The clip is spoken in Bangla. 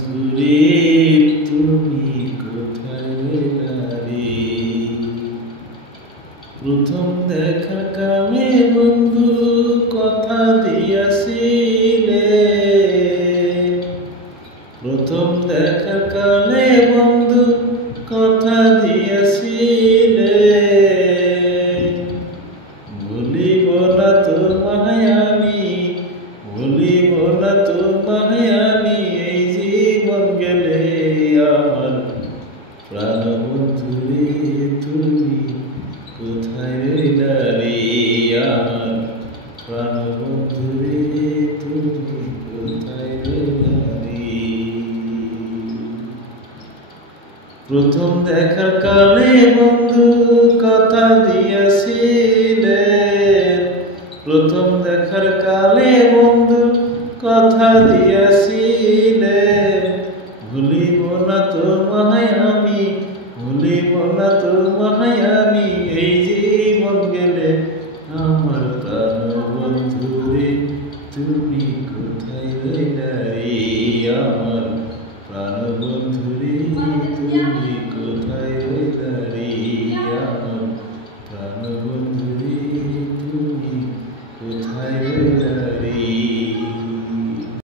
বন্ধুরে তুমি কোথায় গেলে? প্রথম দেখা কামে বন্ধু কথা দিয়াছিলে, প্রথম দেখা কালে বন্ধু কথা দিয়াছিলে। ভুলিব না তোমায় আমি, ভুলিব না তোমায় আমি, এই জীবন গেলে আমার প্রাণ বন্ধুরে তুমি কোথায় রইলা রে? আমার প্রাণ বন্ধুরে তুমি কোথায় রইলা রে? প্রথম দেখার কালে বন্ধু কথা দিয়াছিলে, প্রথম দেখার কালে বন্ধু কথা দিয়াছিলে। ভুলিব না তোমায় আমি, ভুলিব না তোমায় আমি, এই জীবন গেলে আমার প্রাণ বন্ধুরে তুমি কোথায় রইলা রে? আমার প্রাণ বন্ধুরে তুমি কোথায় রইলা রে?